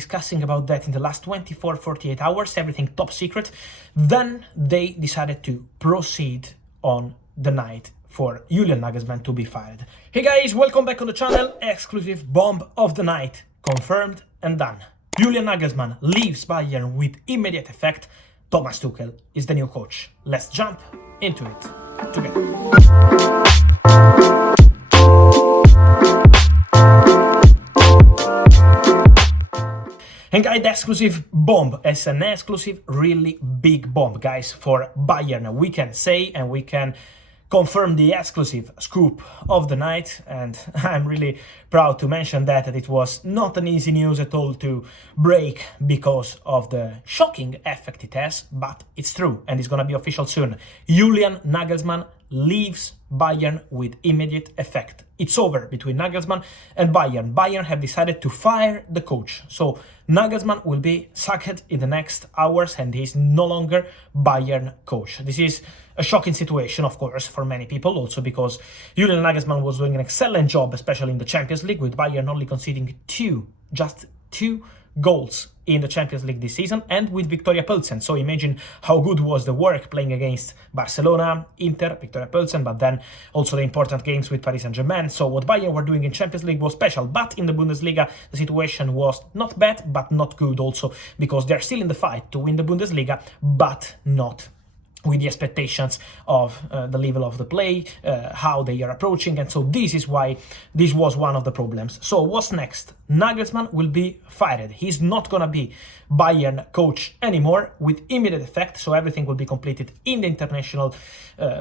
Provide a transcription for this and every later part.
discussing about that in the last 24-48 hours, everything top secret. Then they decided to proceed on the night for Julian Nagelsmann to be fired. Hey guys, welcome back on the channel. Exclusive bomb of the night, confirmed and done. Julian Nagelsmann leaves Bayern with immediate effect. Thomas Tuchel is the new coach. Let's jump into it together. And guys, the exclusive bomb is an exclusive, really big bomb, guys, for Bayern. We can say and we can confirm the exclusive scoop of the night, and I'm really proud to mention that it was not an easy news at all to break because of the shocking effect it has, but it's true and it's gonna be official soon. Julian Nagelsmann leaves Bayern with immediate effect. It's over between Nagelsmann and Bayern. Bayern have decided to fire the coach. So Nagelsmann will be sacked in the next hours and he's no longer Bayern coach. This is a shocking situation, of course, for many people, also because Julian Nagelsmann was doing an excellent job, especially in the Champions League, with Bayern only conceding just two goals in the Champions League this season, and with Viktoria Plzen. So imagine how good was the work playing against Barcelona, Inter, Viktoria Plzen, but then also the important games with Paris Saint-Germain. So what Bayern were doing in Champions League was special, but in the Bundesliga the situation was not bad, but not good also, because they're still in the fight to win the Bundesliga, but not with the expectations of the level of the play, how they are approaching, and so this is why this was one of the problems. So what's next? Nagelsmann will be fired. He's not gonna be Bayern coach anymore with immediate effect, so everything will be completed in the international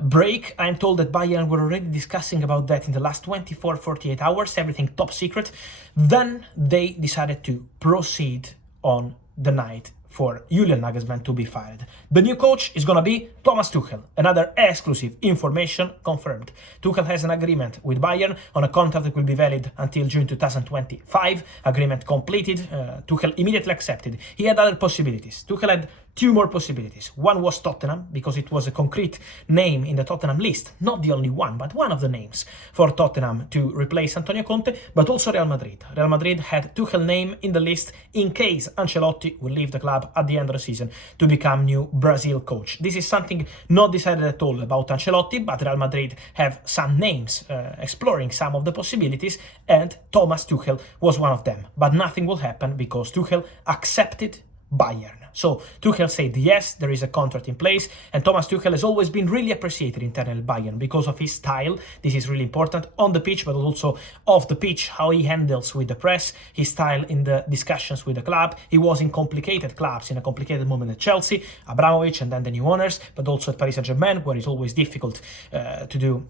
break. I'm told that Bayern were already discussing about that in the last 24-48 hours, everything top secret. Then they decided to proceed on the night for Julian Nagelsmann to be fired. The new coach is gonna be Thomas Tuchel. Another exclusive information confirmed. Tuchel has an agreement with Bayern on a contract that will be valid until June 2025. Agreement completed. Tuchel immediately accepted. He had other possibilities. Tuchel had two more possibilities. One was Tottenham, because it was a concrete name in the Tottenham list. Not the only one, but one of the names for Tottenham to replace Antonio Conte, but also Real Madrid. Real Madrid had Tuchel's name in the list in case Ancelotti will leave the club at the end of the season to become new Brazil coach. This is something not decided at all about Ancelotti, but Real Madrid have some names exploring some of the possibilities, and Thomas Tuchel was one of them. But nothing will happen because Tuchel accepted Bayern. So Tuchel said yes, there is a contract in place, and Thomas Tuchel has always been really appreciated internally at Bayern because of his style. This is really important on the pitch, but also off the pitch, how he handles with the press, his style in the discussions with the club. He was in complicated clubs, in a complicated moment at Chelsea, Abramovich, and then the new owners, but also at Paris Saint-Germain, where it's always difficult to do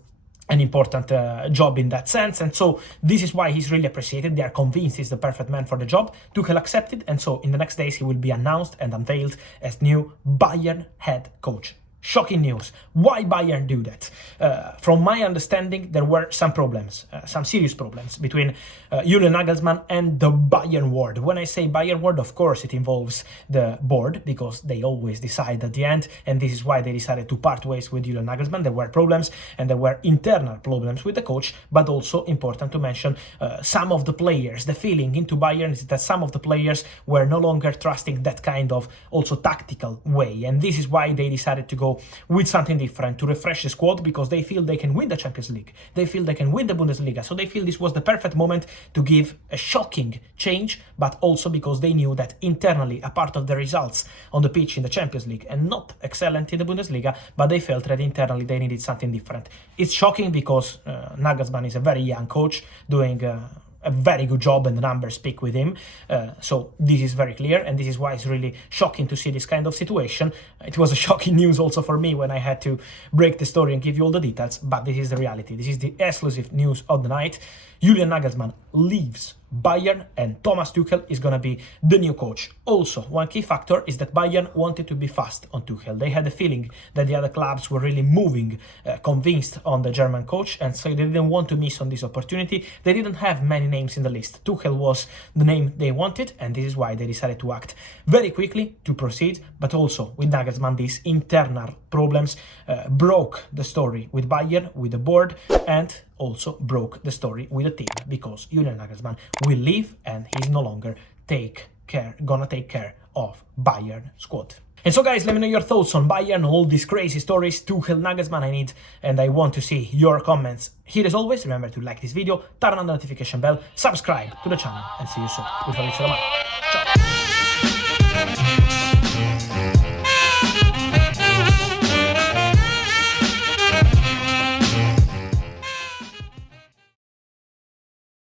an important job in that sense, and so this is why he's really appreciated. They are convinced he's the perfect man for the job. Tuchel accepted, and so in the next days he will be announced and unveiled as new Bayern head coach. Shocking news. Why Bayern do that? From my understanding, there were some problems, some serious problems between Julian Nagelsmann and the Bayern board. When I say Bayern board, of course, it involves the board because they always decide at the end, and this is why they decided to part ways with Julian Nagelsmann. There were problems, and there were internal problems with the coach, but also important to mention some of the players. The feeling into Bayern is that some of the players were no longer trusting that kind of also tactical way, and this is why they decided to go with something different to refresh the squad, because they feel they can win the Champions League, they feel they can win the Bundesliga, so they feel this was the perfect moment to give a shocking change, but also because they knew that internally, a part of the results on the pitch in the Champions League and not excellent in the Bundesliga, but they felt that internally they needed something different. It's shocking because Nagelsmann is a very young coach doing a very good job, and the numbers speak with him. So this is very clear, and this is why it's really shocking to see this kind of situation. It was a shocking news also for me when I had to break the story and give you all the details, but this is the reality. This is the exclusive news of the night. Julian Nagelsmann leaves Bayern, and Thomas Tuchel is going to be the new coach. Also, one key factor is that Bayern wanted to be fast on Tuchel. They had a feeling that the other clubs were really moving, convinced on the German coach, and so they didn't want to miss on this opportunity. They didn't have many names in the list. Tuchel was the name they wanted, and this is why they decided to act very quickly to proceed, but also with Nagelsmann, these internal problems broke the story with Bayern, with the board, and also broke the story with the team, because Julian Nagelsmann will leave and he's no longer take gonna take care of Bayern squad. And so guys, let me know your thoughts on Bayern, all these crazy stories, Tuchel, Nagelsmann, and I want to see your comments. Here as always, remember to like this video, turn on the notification bell, subscribe to the channel, and see you soon with Fabrizio Romano. Ciao!